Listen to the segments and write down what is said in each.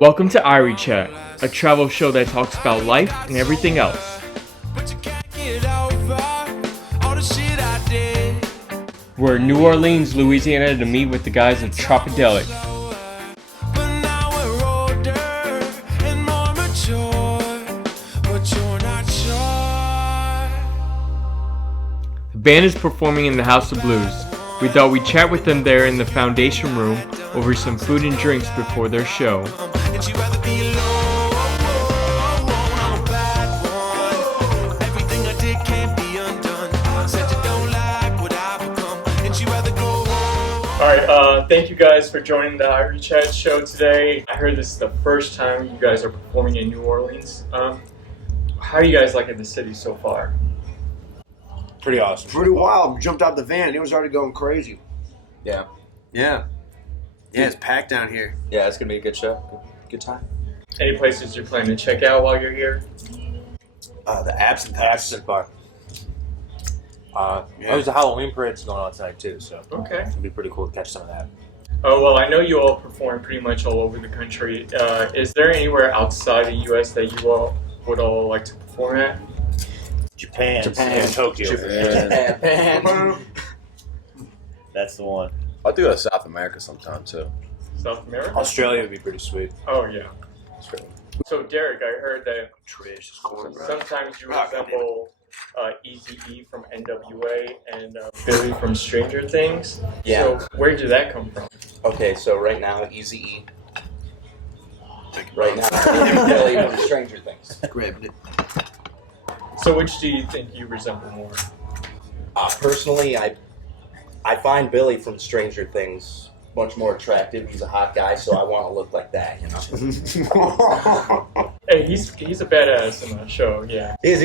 Welcome to Irie Chat, a travel show that talks about life and everything else. We're in New Orleans, Louisiana to meet with the guys of Tropidelic. The band is performing in the House of Blues. We thought we'd chat with them there in the Foundation Room over some food and drinks before their show. Alright, thank you guys for joining the Irie Chat show today. I heard this is the first time you guys are performing in New Orleans. How are you guys liking the city so far? Pretty awesome. Pretty wild. We jumped out the van and it was already going crazy. Yeah. Yeah, it's packed down here. Yeah, it's going to be a good show. Good time. Any places you're planning to check out while you're here? The Absinthe Bar. There's a Halloween parade going on tonight too, so Okay. it'll be pretty cool to catch some of that. Oh, well, I know you all perform pretty much all over the country. Is there anywhere outside the U.S. that you all would all like to perform at? Japan. Tokyo. Japan. That's the one. I'll do a South America sometime too. South America? Australia would be pretty sweet. Oh, yeah. So, Derek, I heard that Trish is corn, bro. sometimes you resemble Eazy-E from NWA and Billy from Stranger Things. Yeah. So, where did that come from? Okay, so right now, Eazy-E. Right now, Billy from Stranger Things. Grabbed it. So, which do you think you resemble more? Personally, I find Billy from Stranger Things much more attractive. He's a hot guy, so I want to look like that, you know? Hey, he's a badass in that show, yeah. He's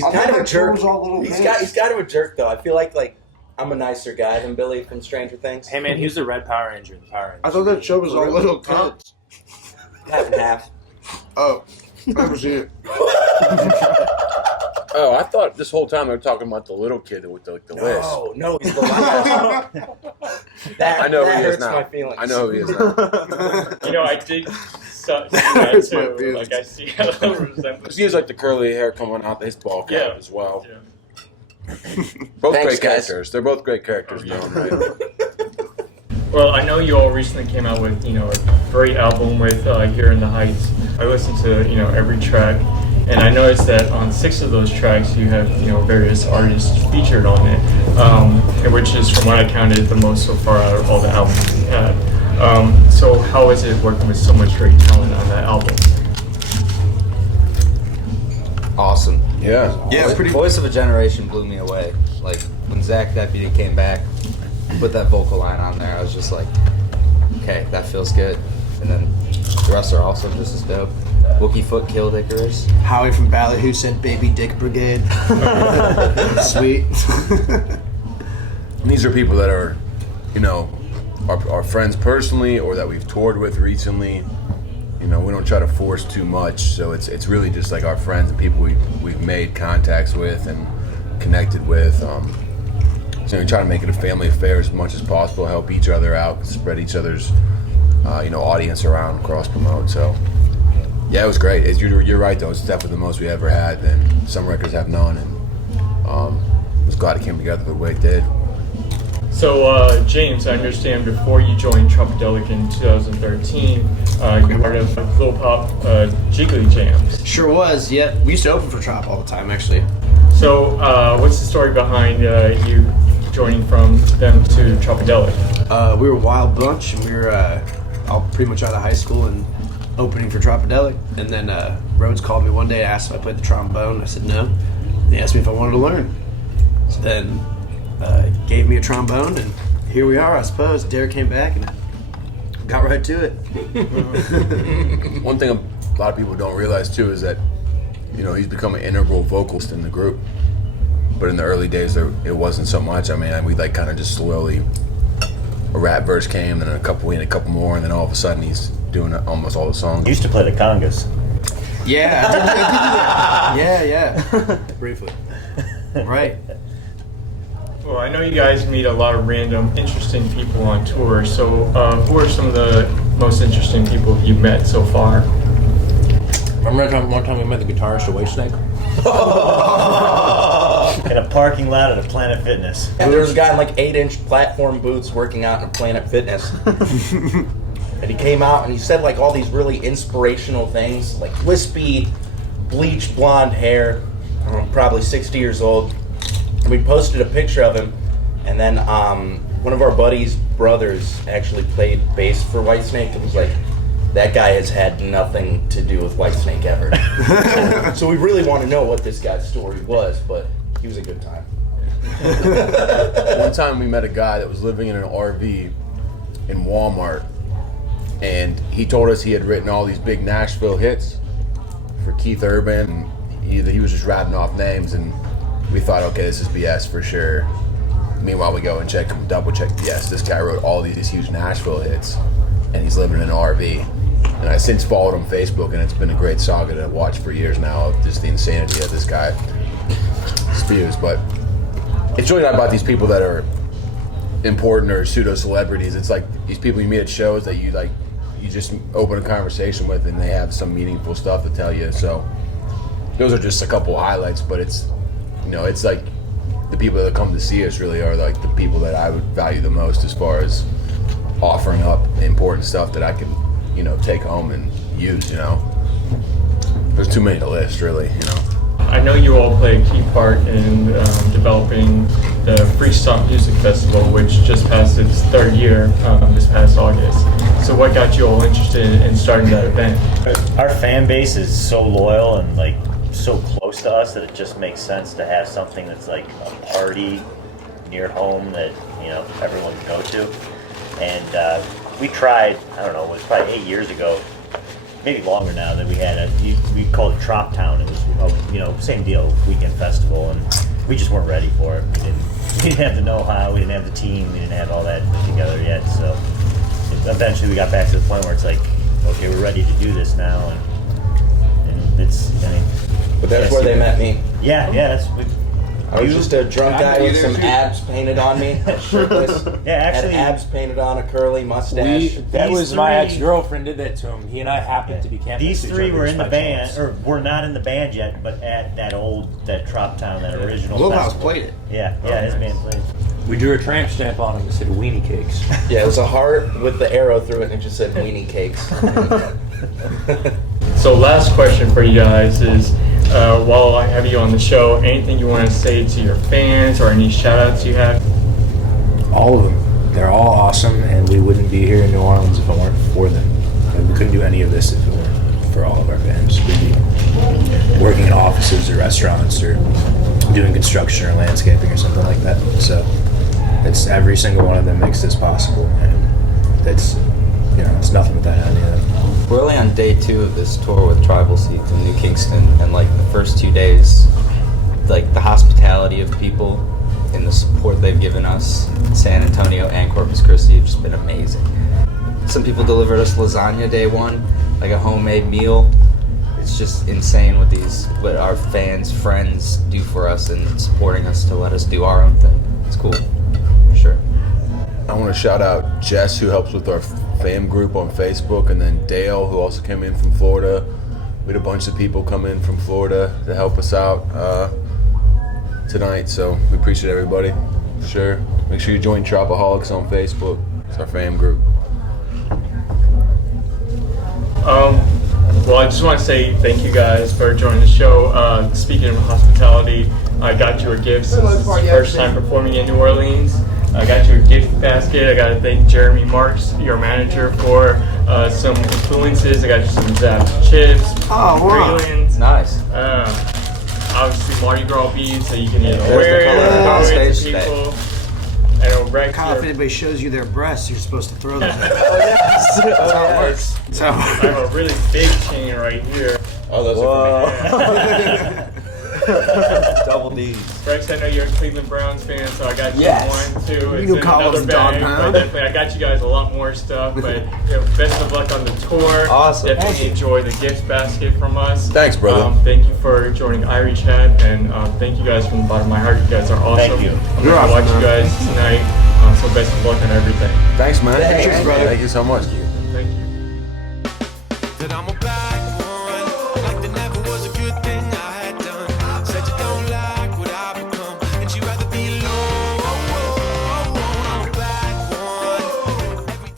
kind of a jerk. He's Kind of a jerk, though. I feel like I'm a nicer guy than Billy from Stranger Things. Hey man, who's the Red Power Ranger in the Power Rangers? I thought that show was all little kids. Half and half. Oh, that was it. Oh, I thought this whole time they were talking about the little kid with the list. No, he's the last. That I know that who he is hurts now. my feelings. I know who he is now. You know, I did see that Hurts my too. feelings. Like, I see a little resemblance. He has like the curly hair coming out his ball cap Yeah. as well. Yeah. Both Thanks, great guys. characters. They're both great characters, you know, right? Well, I know you all recently came out with, a great album with Here in the Heights. I listened to, every track, and I noticed that on 6 of those tracks you have, various artists featured on it, and which is, from what I counted, the most so far out of all the albums you had. So how is it working with so much great talent on that album? Awesome. Yeah. Voice of a Generation blew me away. Like, when Zach Deputy came back, put that vocal line on there, I was just like, okay, that feels good. And then the rest are also just as dope. Wookie Foot killed Icarus. Howie from Ballyhoo said Baby Dick Brigade. Sweet. And these are people that are, our friends personally or that we've toured with recently. We don't try to force too much, so it's really just like our friends and people we've made contacts with and connected with. So we try to make it a family affair as much as possible, help each other out, spread each other's, audience around, cross promote. So, yeah, it was great. You're right though. It's definitely the most we ever had, and some records have none. And I was glad it came together the way it did. So, James, I understand before you joined Tropidelic in 2013, you were part of Glow Pop Jiggly Jams. Sure was, yeah. We used to open for Trop all the time, actually. So, what's the story behind you joining from them to Tropidelic? We were a wild bunch, and we were all pretty much out of high school and opening for Tropidelic. And then Rhodes called me one day, asked if I played the trombone. I said no. And he asked me if I wanted to learn. So then gave me a trombone, and here we are, I suppose. Derek came back and got right to it. One thing a lot of people don't realize too is that, he's become an integral vocalist in the group. But in the early days, it wasn't so much. I mean, we kind of just slowly, a rap verse came, and then a couple more, and then all of a sudden he's doing almost all the songs. Used to play the congas. Yeah. Yeah. Briefly. Right. Well, I know you guys meet a lot of random, interesting people on tour. So, who are some of the most interesting people you've met so far? Remember one time we met the guitarist of Whitesnake? In a parking lot at a Planet Fitness. And there was a guy in like 8-inch platform boots working out in a Planet Fitness. And he came out and he said like all these really inspirational things, like wispy, bleached blonde hair, probably 60 years old. And we posted a picture of him, and then one of our buddies' brothers actually played bass for Whitesnake, and was like, that guy has had nothing to do with Whitesnake ever. So we really want to know what this guy's story was, but he was a good time. One time we met a guy that was living in an RV in Walmart, and he told us he had written all these big Nashville hits for Keith Urban. He was just ratting off names, and we thought, okay, this is BS for sure. Meanwhile, we go and double check, yes, this guy wrote all these huge Nashville hits, and he's living in an RV. And I since followed him on Facebook, and it's been a great saga to watch for years now of just the insanity of this guy spews. But it's really not about these people that are important or pseudo celebrities. It's like these people you meet at shows that you just open a conversation with, and they have some meaningful stuff to tell you. So those are just a couple of highlights, but it's like the people that come to see us really are like the people that I would value the most as far as offering up important stuff that I can, take home and use, There's too many to list, really, I know you all play a key part in developing the Freakstomp Music Festival, which just passed its third year this past August. So what got you all interested in starting that event? Our fan base is so loyal and like so close to us that it just makes sense to have something that's like a party near home that everyone can go to. And we tried, I don't know, it was probably 8 years ago, maybe longer now, that we had we called it Trop Town. It was same deal, weekend festival, and we just weren't ready for it. We didn't have the know-how, we didn't have the team, we didn't have all that put together yet. So eventually we got back to the point where it's like, okay, we're ready to do this now, and it's. But that's where they met me. Yeah, I was just a drunk guy with some abs painted on me, shirtless. Yeah, actually, had abs painted on, a curly mustache. That was my three- ex-girlfriend did that to him. He and I happened to be camping. These next to each three other were in the by band, chance. or were not in the band yet, but at that Trop Town, that original Wilhouse festival. played it. Yeah, his band played. We drew a tramp stamp on him that said Weenie Cakes. Yeah, it was a heart with the arrow through it, and it just said weenie cakes. So last question for you guys is, while I have you on the show, anything you want to say to your fans or any shout outs you have? All of them. They're all awesome, and we wouldn't be here in New Orleans if it weren't for them. We couldn't do any of this if it weren't for all of our fans. We'd be working in offices or restaurants or doing construction or landscaping or something like that. So it's every single one of them makes this possible, and that's, it's nothing without any of them. We're only on day 2 of this tour with Tribal Seeds in New Kingston, and like the first 2 days, like the hospitality of people and the support they've given us in San Antonio and Corpus Christi have just been amazing. Some people delivered us lasagna day 1, like a homemade meal. It's just insane what our fans, friends do for us and supporting us to let us do our own thing. It's cool, for sure. I want to shout out Jess, who helps with our fam group on Facebook, and then Dale, who also came in from Florida. We had a bunch of people come in from Florida to help us out tonight, so we appreciate everybody, for sure. Make sure you join Tropaholics on Facebook. It's our fam group. Well, I just want to say thank you guys for joining the show. Speaking of hospitality, I got you a gift since it's the first time performing in New Orleans. I got you a gift basket. I got to thank Jeremy Marks, your manager, for some influences. I got you some Zapp's chips, Greenlands. Nice. Obviously Mardi Gras beads, so you can either There's the wear color it on or give it stage to today. people. And a If regular. anybody shows you their breasts, you're supposed to throw them. That's how it works. That's how I have a really big chain right here. Oh, those are for me. Double D's. Rex, I know you're a Cleveland Browns fan, so I got you Yes. one too. You It's knew in Collins another Dog bag, Pound. but definitely I got you guys a lot more stuff. But best of luck on the tour. Awesome. Definitely Thank you. enjoy the gift basket from us. Thanks, brother. Thank you for joining Irie Chat, and thank you guys from the bottom of my heart. You guys are awesome. Thank you. I'm You're gonna awesome, watch you man. guys tonight. So best of luck on everything. Thanks, man. Thanks, brother. Thank you so much. Thank you. That I'm about